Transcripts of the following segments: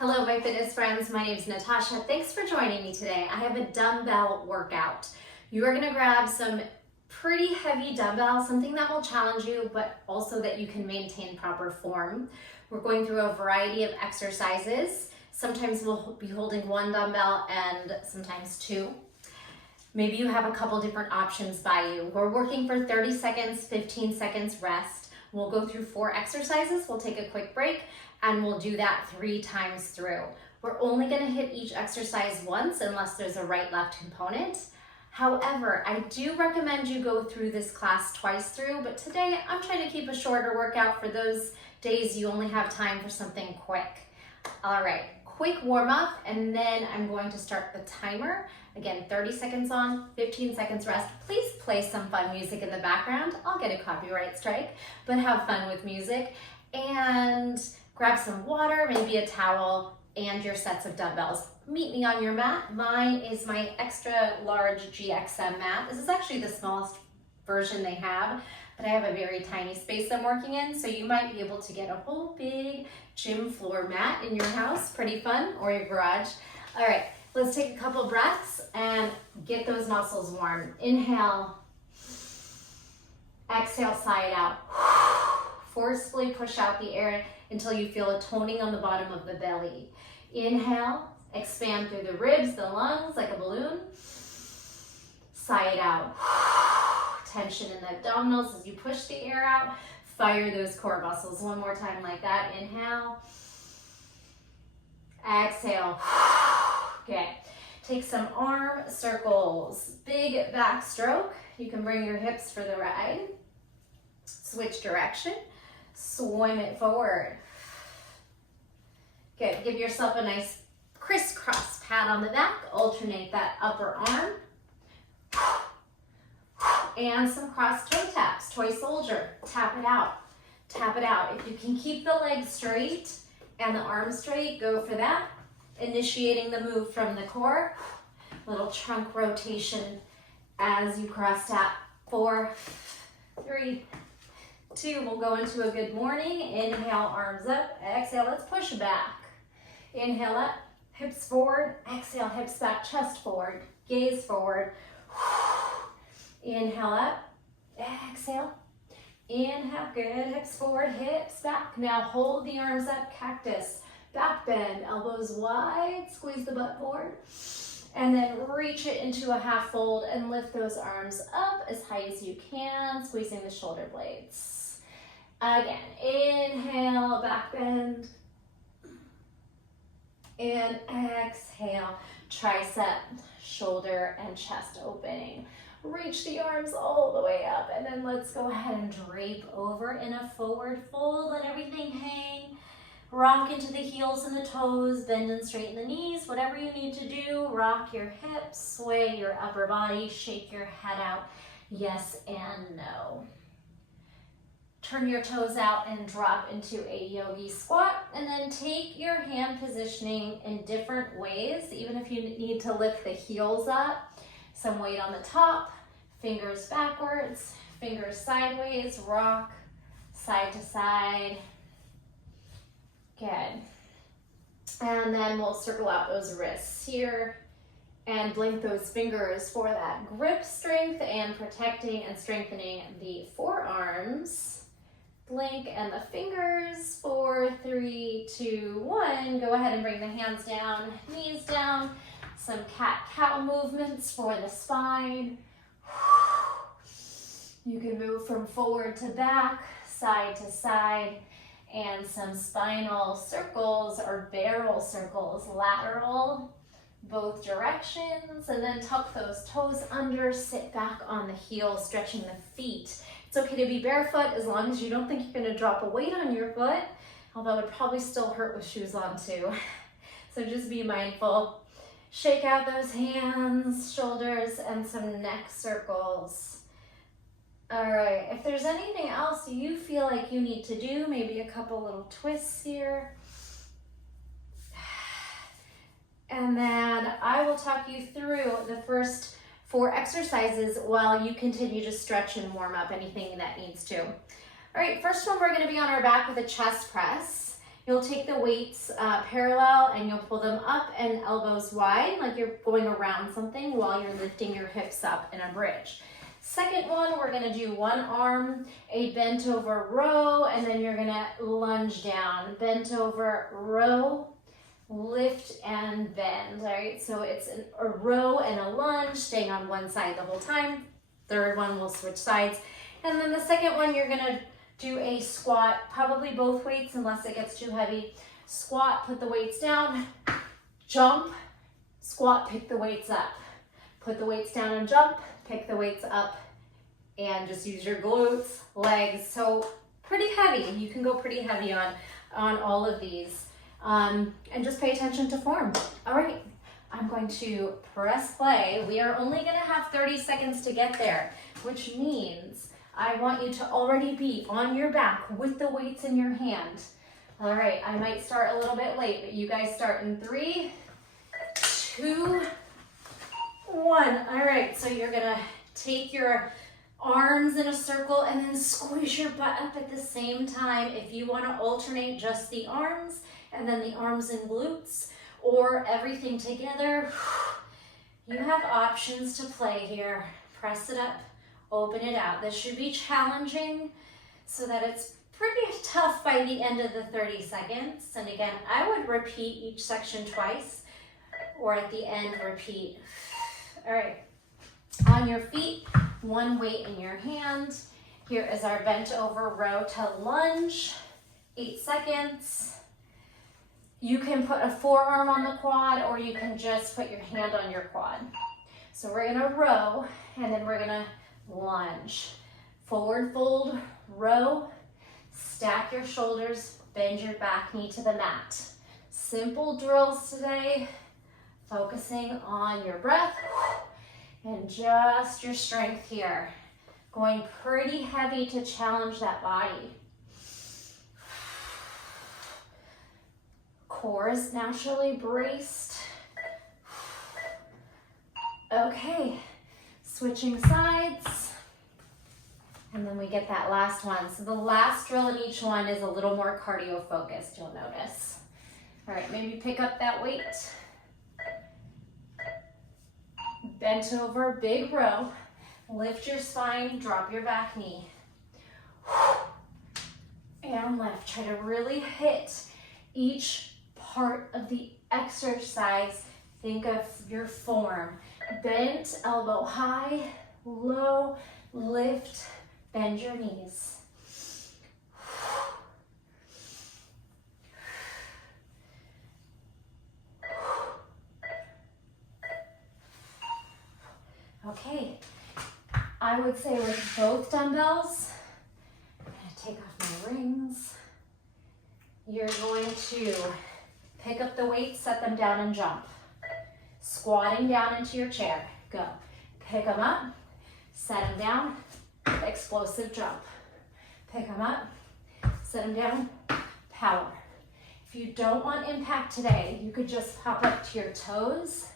Hello, my fitness friends. My name is Natasha. Thanks for joining me today. I have a dumbbell workout. You are going to grab some pretty heavy dumbbells, something that will challenge you, but also that you can maintain proper form. We're going through a variety of exercises. Sometimes we'll be holding one dumbbell and sometimes two. Maybe you have a couple different options by you. We're working for 30 seconds, 15 seconds rest. We'll go through 4 exercises. We'll take a quick break and we'll do that 3 times through. We're only going to hit each exercise once unless there's a right-left component. However, I do recommend you go through this class twice through, but today I'm trying to keep a shorter workout for those days you only have time for something quick. All right, quick warm up, and then I'm going to start the timer. Again, 30 seconds on, 15 seconds rest. Please play some fun music in the background. I'll get a copyright strike, but have fun with music. And grab some water, maybe a towel, and your sets of dumbbells. Meet me on your mat. Mine is my extra large GXM mat. This is actually the smallest version they have, but I have a very tiny space I'm working in, so you might be able to get a whole big gym floor mat in your house. Pretty fun, or your garage. All right, let's take a couple breaths and get those muscles warm. Inhale, exhale, sigh it out. Forcefully push out the air until you feel a toning on the bottom of the belly. Inhale, expand through the ribs, the lungs like a balloon. Sigh it out. Tension in the abdominals as you push the air out. Fire those core muscles. One more time like that. Inhale. Exhale. Okay. Take some arm circles. Big back stroke. You can bring your hips for the ride. Switch direction. Swim it forward. Good. Give yourself a nice crisscross pat on the back. Alternate that upper arm. And some cross toe taps. Toy soldier. Tap it out. Tap it out. If you can keep the legs straight and the arms straight, go for that. Initiating the move from the core. Little trunk rotation as you cross tap. 4, 3, 2, we'll go into a good morning. Inhale, arms up. Exhale, let's push back. Inhale up, hips forward. Exhale, hips back, chest forward. Gaze forward. Inhale up, exhale. Inhale, good, hips forward, hips back. Now hold the arms up, cactus. Back bend, elbows wide, squeeze the butt forward. And then reach it into a half fold and lift those arms up as high as you can, squeezing the shoulder blades. Again, inhale, back bend. And exhale, tricep, shoulder, and chest opening. Reach the arms all the way up, and then let's go ahead and drape over in a forward fold. Let everything hang. Rock into the heels and the toes, bend and straighten the knees, whatever you need to do. Rock your hips, sway your upper body, shake your head out. Yes and no. Turn your toes out and drop into a yogi squat, and then take your hand positioning in different ways, even if you need to lift the heels up. Some weight on the top, fingers backwards, fingers sideways, rock side to side. Good. And then we'll circle out those wrists here and blink those fingers for that grip strength and protecting and strengthening the forearms. Blink and the fingers. 4, 3, 2, 1. Go ahead and bring the hands down, knees down. Some cat-cow movements for the spine. You can move from forward to back, side to side, and some spinal circles or barrel circles, lateral, both directions, and then tuck those toes under, sit back on the heels, stretching the feet. It's okay to be barefoot as long as you don't think you're going to drop a weight on your foot, although it would probably still hurt with shoes on too. So just be mindful. Shake out those hands, shoulders, and some neck circles. All right, if there's anything else you feel like you need to do, maybe a couple little twists here. And then I will talk you through the first 4 exercises while you continue to stretch and warm up anything that needs to. All right, first one, we're gonna be on our back with a chest press. You'll take the weights parallel and you'll pull them up and elbows wide, like you're going around something while you're lifting your hips up in a bridge. Second one, we're gonna do one arm, a bent over row, and then you're gonna lunge down. Bent over row, lift and bend, all right? So it's a row and a lunge, staying on one side the whole time. Third one, we'll switch sides. And then the second one, you're gonna do a squat, probably both weights unless it gets too heavy. Squat, put the weights down, jump, squat, pick the weights up. Put the weights down and jump, pick the weights up, and just use your glutes, legs. So pretty heavy. You can go pretty heavy on all of these. And just pay attention to form. All right, I'm going to press play. We are only gonna have 30 seconds to get there, which means I want you to already be on your back with the weights in your hand. All right, I might start a little bit late, but you guys start in 3, 2, 1. All right, so you're gonna take your arms in a circle and then squish your butt up at the same time. If you wanna alternate just the arms and then the arms and glutes, or everything together, you have options to play here. Press it up, open it out. This should be challenging so that it's pretty tough by the end of the 30 seconds. And again, I would repeat each section twice, or at the end, repeat. All right, on your feet, one weight in your hand. Here is our bent over row to lunge, 8 seconds. You can put a forearm on the quad, or you can just put your hand on your quad. So we're gonna row, and then we're gonna lunge. Forward fold, row, stack your shoulders, bend your back knee to the mat. Simple drills today, focusing on your breath and just your strength here. Going pretty heavy to challenge that body. Core is naturally braced. Okay, switching sides. And then we get that last one. So the last drill in each one is a little more cardio focused, you'll notice. All right, maybe pick up that weight. Bent over, big row. Lift your spine, drop your back knee. And lift. Try to really hit each part of the exercise. Think of your form. Bent, elbow high, low, lift, bend your knees. Okay, I would say with both dumbbells, I'm gonna take off my rings. You're going to pick up the weights, set them down and jump. Squatting down into your chair, go. Pick them up, set them down, explosive jump. Pick them up, set them down, power. If you don't want impact today, you could just pop up to your toes,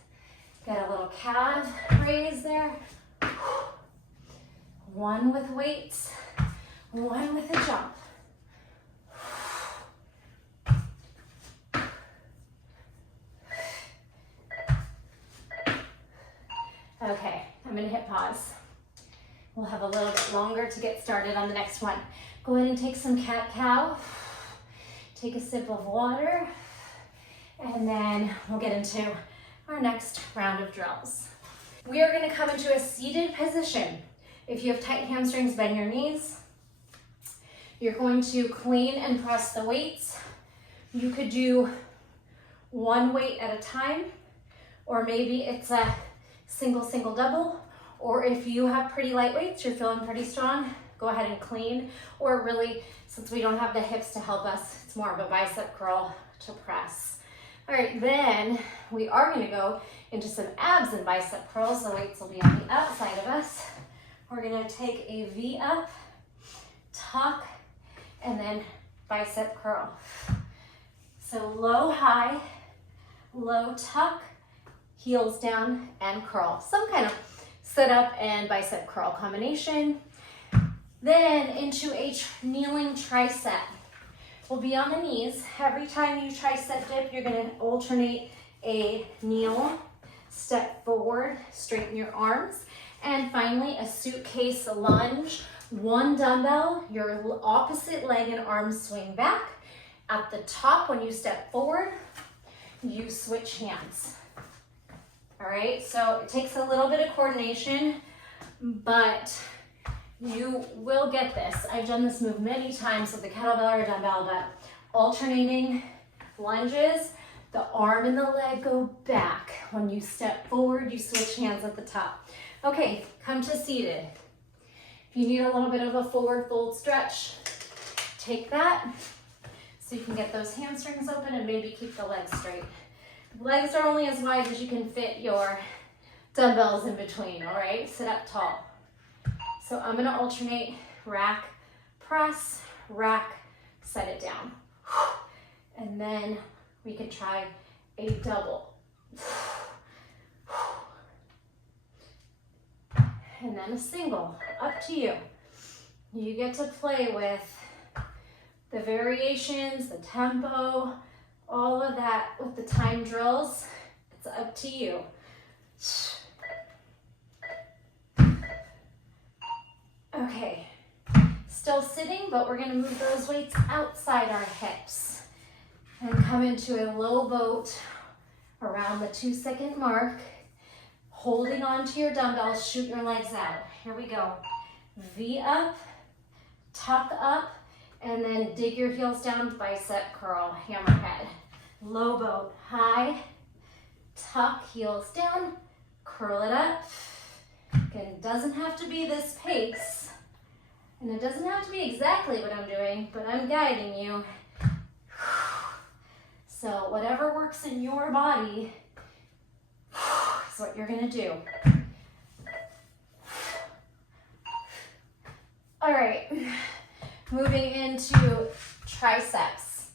get a little calf raise there. One with weights, one with a jump. Okay, I'm gonna hit pause. We'll have a little bit longer to get started on the next one. Go ahead and take some cat-cow. Take a sip of water, and then we'll get into our next round of drills. We are gonna come into a seated position. If you have tight hamstrings, bend your knees. You're going to clean and press the weights. You could do one weight at a time, or maybe it's a single, double, or if you have pretty light weights, you're feeling pretty strong, go ahead and clean, or really, since we don't have the hips to help us, it's more of a bicep curl to press. All right, then we are gonna go into some abs and bicep curls. The weights will be on the outside of us. We're gonna take a V up, tuck, and then bicep curl. So low, high, low, tuck, heels down and curl. Some kind of sit up and bicep curl combination. Then into a kneeling tricep. will be on the knees. Every time you tricep dip, you're gonna alternate a kneel, step forward, straighten your arms, and finally a suitcase lunge. One dumbbell, your opposite leg and arms swing back. At the top, when you step forward, you switch hands. All right, so it takes a little bit of coordination, but you will get this. I've done this move many times with the kettlebell or dumbbell, but alternating lunges, the arm and the leg go back. When you step forward, you switch hands at the top. Okay, come to seated. If you need a little bit of a forward fold stretch, take that so you can get those hamstrings open and maybe keep the legs straight. Legs are only as wide as you can fit your dumbbells in between, all right? Sit up tall. So I'm gonna alternate rack, press, rack, set it down. And then we can try a double. And then a single, up to you. You get to play with the variations, the tempo, all of that with the time drills. It's up to you. Okay, still sitting, but we're gonna move those weights outside our hips and come into a low boat around the 2-second mark. Holding on to your dumbbells, shoot your legs out. Here we go. V up, tuck up, and then dig your heels down, bicep curl, hammerhead. Low boat, high, tuck, heels down, curl it up. Again, it doesn't have to be this pace, and it doesn't have to be exactly what I'm doing, but I'm guiding you. So whatever works in your body is what you're gonna do. All right, moving into triceps.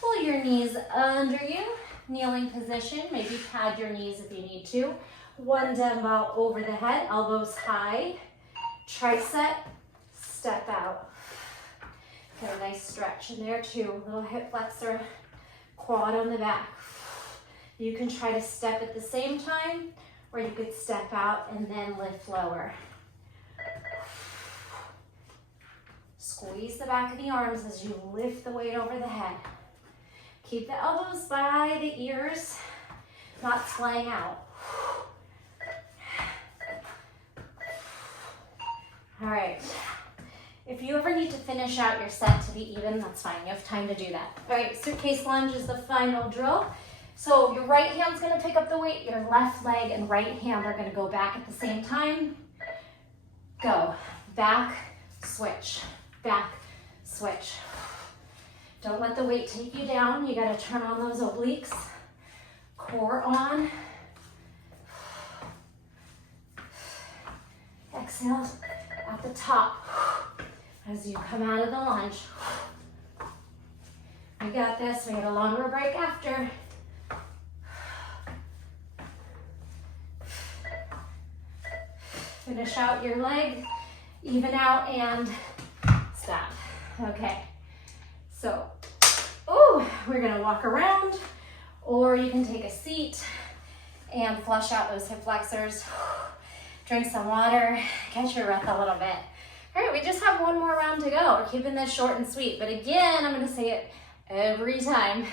Pull your knees under you, kneeling position, maybe pad your knees if you need to. One dumbbell over the head, elbows high, tricep, step out. Get a nice stretch in there too, little hip flexor, quad on the back. You can try to step at the same time, or you could step out and then lift lower. Squeeze the back of the arms as you lift the weight over the head. Keep the elbows by the ears, not splaying out. All right. If you ever need to finish out your set to be even, that's fine. You have time to do that. All right, suitcase lunge is the final drill. So your right hand's gonna pick up the weight, your left leg and right hand are gonna go back at the same time. Go, back, switch, back, switch. Don't let the weight take you down. You gotta turn on those obliques. Core on. Exhale at the top as you come out of the lunge. We got this. We had a longer break after. Finish out your leg, even out, and stop. Okay, so, we're gonna walk around, or you can take a seat and flush out those hip flexors. Drink some water, catch your breath a little bit. All right, we just have one more round to go. We're keeping this short and sweet, but again, I'm gonna say it every time.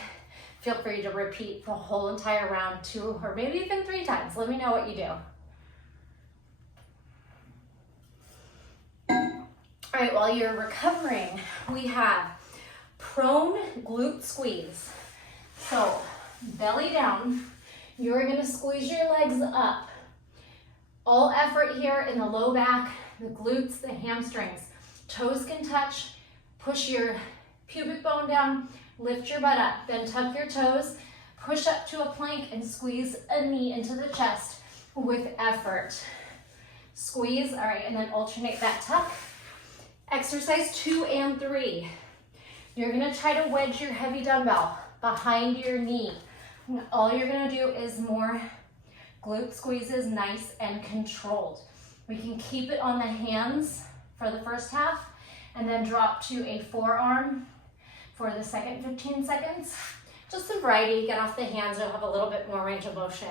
Feel free to repeat the whole entire round 2 or maybe even 3 times. Let me know what you do. All right, while you're recovering, we have prone glute squeeze. So belly down, you're gonna squeeze your legs up. All effort here in the low back, the glutes, the hamstrings. Toes can touch, push your pubic bone down, lift your butt up, then tuck your toes, push up to a plank and squeeze a knee into the chest with effort. Squeeze, all right, and then alternate that tuck. Exercise 2 and 3. You're gonna try to wedge your heavy dumbbell behind your knee. And all you're gonna do is more glute squeezes, nice and controlled. We can keep it on the hands for the first half and then drop to a forearm for the second 15 seconds. Just a variety, get off the hands, you'll have a little bit more range of motion.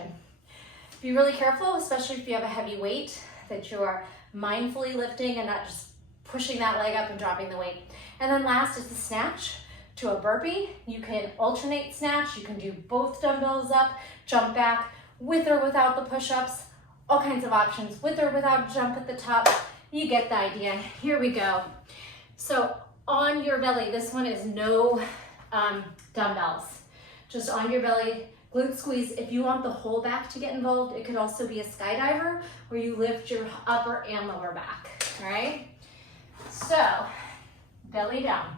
Be really careful, especially if you have a heavy weight, that you are mindfully lifting and not just pushing that leg up and dropping the weight. And then last is the snatch to a burpee. You can alternate snatch, you can do both dumbbells up, jump back, with or without the push-ups, all kinds of options, with or without jump at the top. You get the idea. Here we go. So on your belly, this one is no dumbbells, just on your belly, glute squeeze. If you want the whole back to get involved, it could also be a skydiver where you lift your upper and lower back, all right? So, belly down.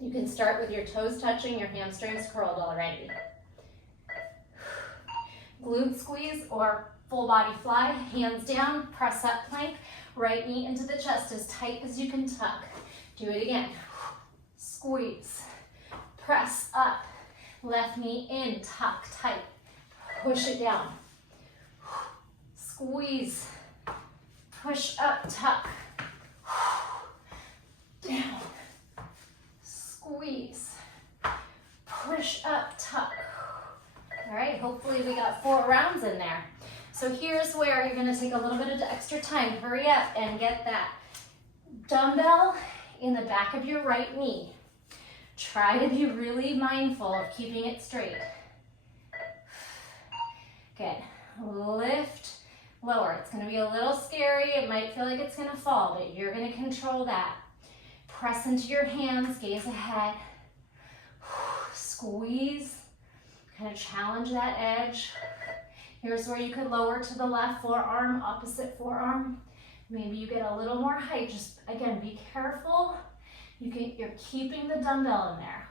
You can start with your toes touching, your hamstrings curled already. Glute squeeze or full body fly, hands down, press up plank, right knee into the chest as tight as you can tuck. Do it again. Squeeze, press up, left knee in, tuck tight, push it down. Squeeze, push up, tuck, down, squeeze, push up, tuck. All right, hopefully we got 4 rounds in there. So here's where you're gonna take a little bit of extra time. Hurry up and get that dumbbell in the back of your right knee. Try to be really mindful of keeping it straight. Good. Lift, lower. It's gonna be a little scary. It might feel like it's gonna fall, but you're gonna control that. Press into your hands, gaze ahead. Squeeze, kind of challenge that edge. Here's where you could lower to the left forearm, opposite forearm. Maybe you get a little more height. Just, again, be careful. You're keeping the dumbbell in there.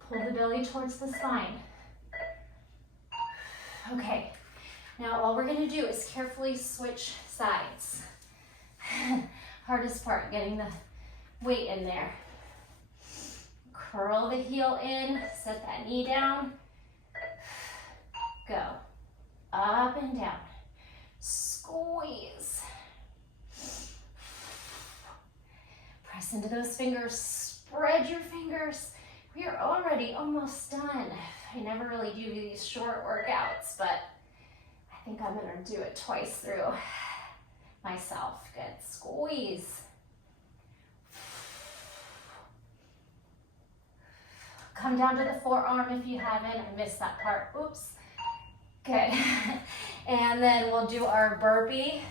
Pull the belly towards the spine. Okay, now all we're gonna do is carefully switch sides. Hardest part, getting the weight in there. Curl the heel in, set that knee down. Go, up and down. Squeeze. Press into those fingers, spread your fingers. We are already almost done. I never really do these short workouts, but I think I'm gonna do it twice through myself. Good, squeeze. Come down to the forearm if you haven't. I missed that part, oops. Good, and then we'll do our burpee.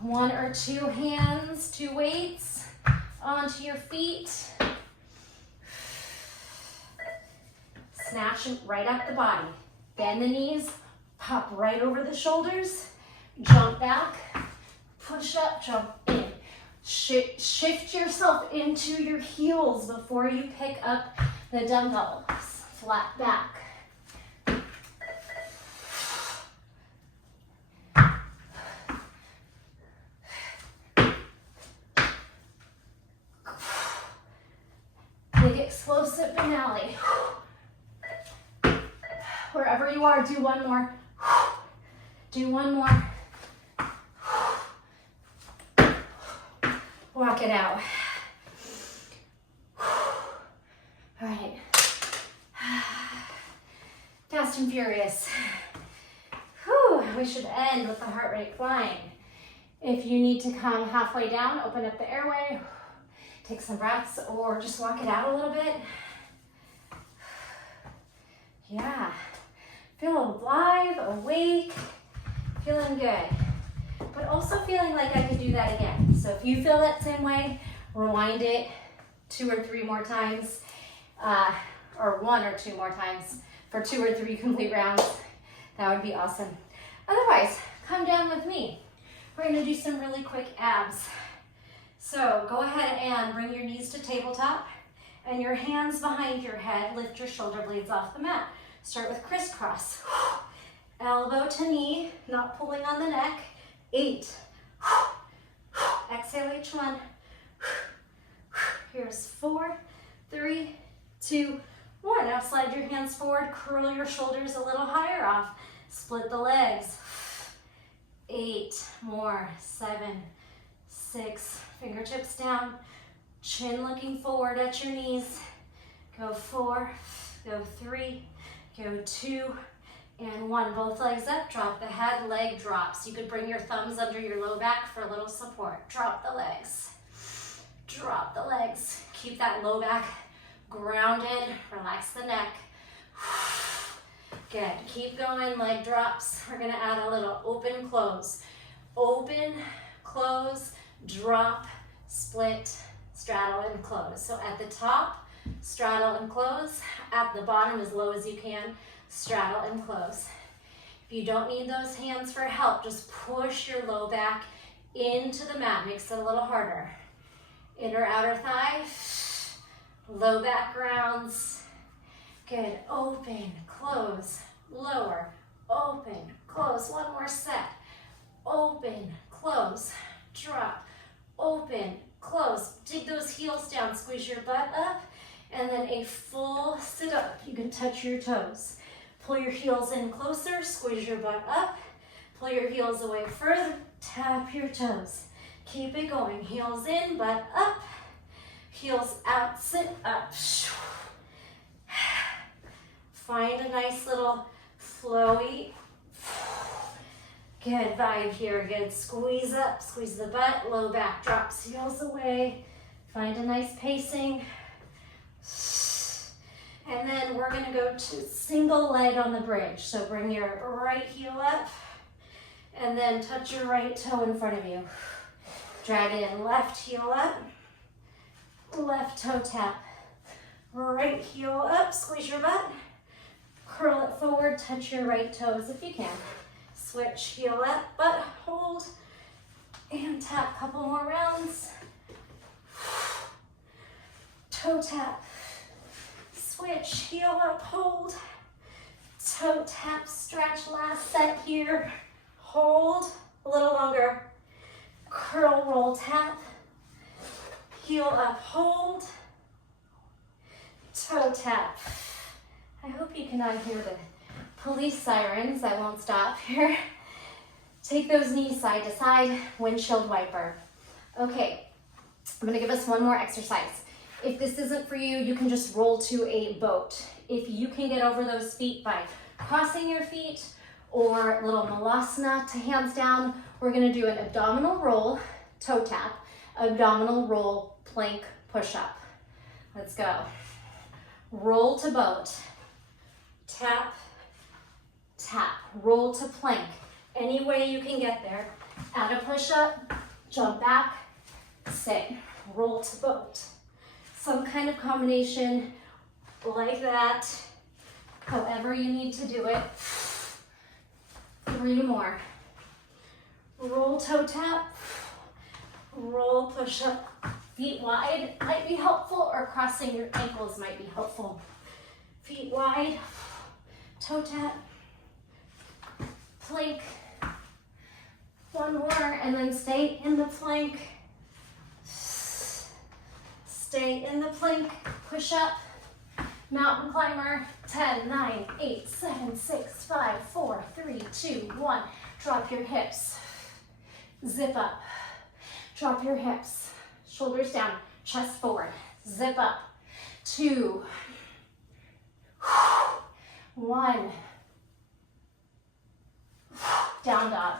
1 or 2 hands, 2 weights onto your feet. Snatch right up the body. Bend the knees, pop right over the shoulders, jump back, push up, jump in. Shift yourself into your heels before you pick up the dumbbells. Flat back. Big explosive finale. Wherever you are, do one more. Do one more. Walk it out. All right. Fast and furious. Whew, we should end with the heart rate flying. If you need to come halfway down, open up the airway, take some breaths, or just walk it out a little bit. Yeah. Feel alive, awake, feeling good. But also feeling like I could do that again. So if you feel that same way, rewind it 2 or 3 more times, or 1 or 2 more times for 2 or 3 complete rounds. That would be awesome. Otherwise, come down with me. We're gonna do some really quick abs. So go ahead and bring your knees to tabletop and your hands behind your head. Lift your shoulder blades off the mat. Start with crisscross. Elbow to knee, not pulling on the neck. 8. Exhale each one. Here's 4, 3, 2, 1. Now slide your hands forward, curl your shoulders a little higher off. Split the legs. 8 more. 7, 6, fingertips down. Chin looking forward at your knees. Go 4, go 3, go 2, and 1. Both legs up, drop the head, leg drops. You could bring your thumbs under your low back for a little support. Drop the legs. Drop the legs. Keep that low back grounded. Relax the neck. Good. Keep going, leg drops. We're gonna add a little open, close. Open, close, drop, split, straddle, and close. So at the top, straddle and close. At the bottom, as low as you can, straddle and close. If you don't need those hands for help, just push your low back into the mat. Makes it a little harder. Inner, outer thigh, low back rounds. Good. Open, close, lower, open, close. One more set. Open, close, drop, open, close. Dig those heels down, squeeze your butt up, and then a full sit up. You can touch your toes. Pull your heels in closer, squeeze your butt up, pull your heels away further, tap your toes. Keep it going. Heels in, butt up, heels out, sit up. Find a nice little flowy, good vibe here. Good. Squeeze up, squeeze the butt, low back drops, heels away. Find a nice pacing. And then we're gonna go to single leg on the bridge. So bring your right heel up and then touch your right toe in front of you. Drag in, left heel up, left toe tap. Right heel up, squeeze your butt. Curl it forward, touch your right toes if you can. Switch, heel up, butt, hold, and tap. Couple more rounds. Toe tap. Switch, heel up, hold, toe tap, stretch. Last set here. Hold, a little longer. Curl, roll, tap. Heel up, hold, toe tap. I hope you cannot hear the police sirens. I won't stop here. Take those knees side to side, windshield wiper. Okay, I'm gonna give us one more exercise. If this isn't for you, you can just roll to a boat. If you can get over those feet by crossing your feet or little malasana to hands down, we're gonna do an abdominal roll, toe tap, abdominal roll, plank, push up. Let's go. Roll to boat, tap, tap, roll to plank. Any way you can get there. Add a push up, jump back, sit, roll to boat. Some kind of combination like that, however you need to do it. 3 more. Roll toe tap, roll push up. Feet wide might be helpful, or crossing your ankles might be helpful. Feet wide, toe tap, plank. 1 more, and then stay in the plank. Stay in the plank, push up, mountain climber. 10, 9, 8, 7, 6, 5, 4, 3, 2, 1. Drop your hips, zip up, drop your hips, shoulders down, chest forward, zip up. 2, 1. Down dog.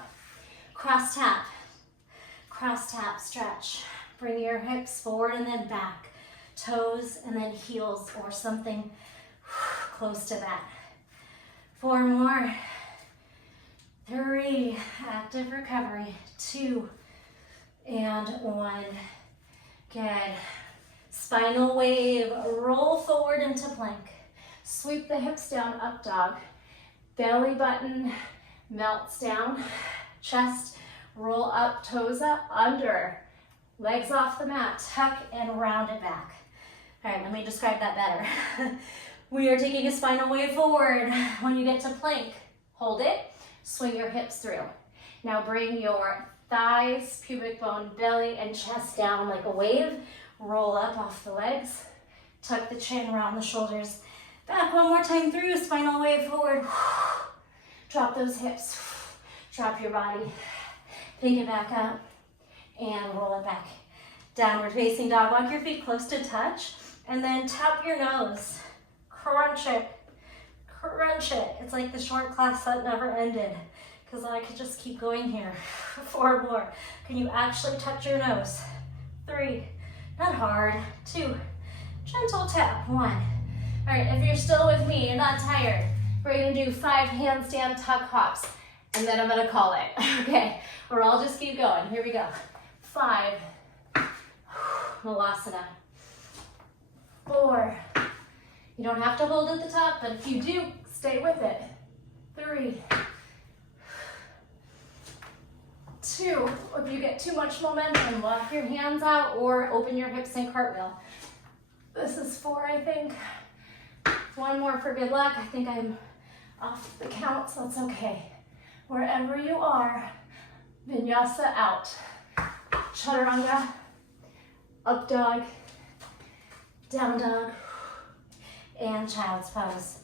Cross tap, stretch. Bring your hips forward and then back. Toes and then heels or something close to that. 4 more. 3, active recovery. 2 and 1. Good. Spinal wave, roll forward into plank. Sweep the hips down, up dog. Belly button melts down. Chest, roll up, toes up, under. Legs off the mat, tuck and round it back. All right, let me describe that better. We are taking a spinal wave forward. When you get to plank, hold it, swing your hips through. Now bring your thighs, pubic bone, belly, and chest down like a wave. Roll up off the legs. Tuck the chin, round the shoulders. Back 1 more time through, spinal wave forward. Drop those hips. Drop your body. Pick it back up and roll it back. Downward facing dog. Walk your feet close to touch and then tap your nose. Crunch it. Crunch it. It's like the short class that never ended, because I could just keep going here. 4 more. Can you actually touch your nose? 3. Not hard. 2. Gentle tap. 1. All right, if you're still with me, you're not tired, we're gonna do 5 handstand tuck hops, and then I'm gonna call it, okay? Or I'll just keep going. Here we go. 5. Malasana. 4. You don't have to hold at the top, but if you do, stay with it. 3. 2. If you get too much momentum, walk your hands out or open your hips and cartwheel. This is 4, I think. 1 more for good luck. I think I'm off the count, so it's okay. Wherever you are, vinyasa out. Chaturanga, up dog, down dog, and child's pose.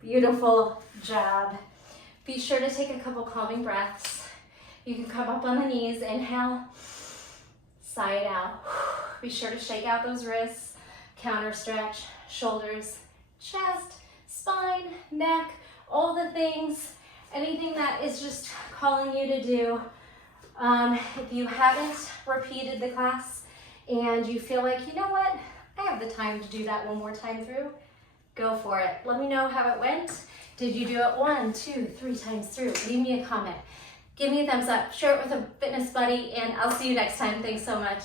Beautiful job. Be sure to take a couple calming breaths. You can come up on the knees, inhale, sigh it out. Be sure to shake out those wrists, counter stretch, shoulders, chest, spine, neck, all the things, anything that is just calling you to do. If you haven't repeated the class and you feel like, you know what, I have the time to do that one more time through, go for it. Let me know how it went. Did you do it 1, 2, 3 times through? Leave me a comment. Give me a thumbs up, share it with a fitness buddy, and I'll see you next time. Thanks so much.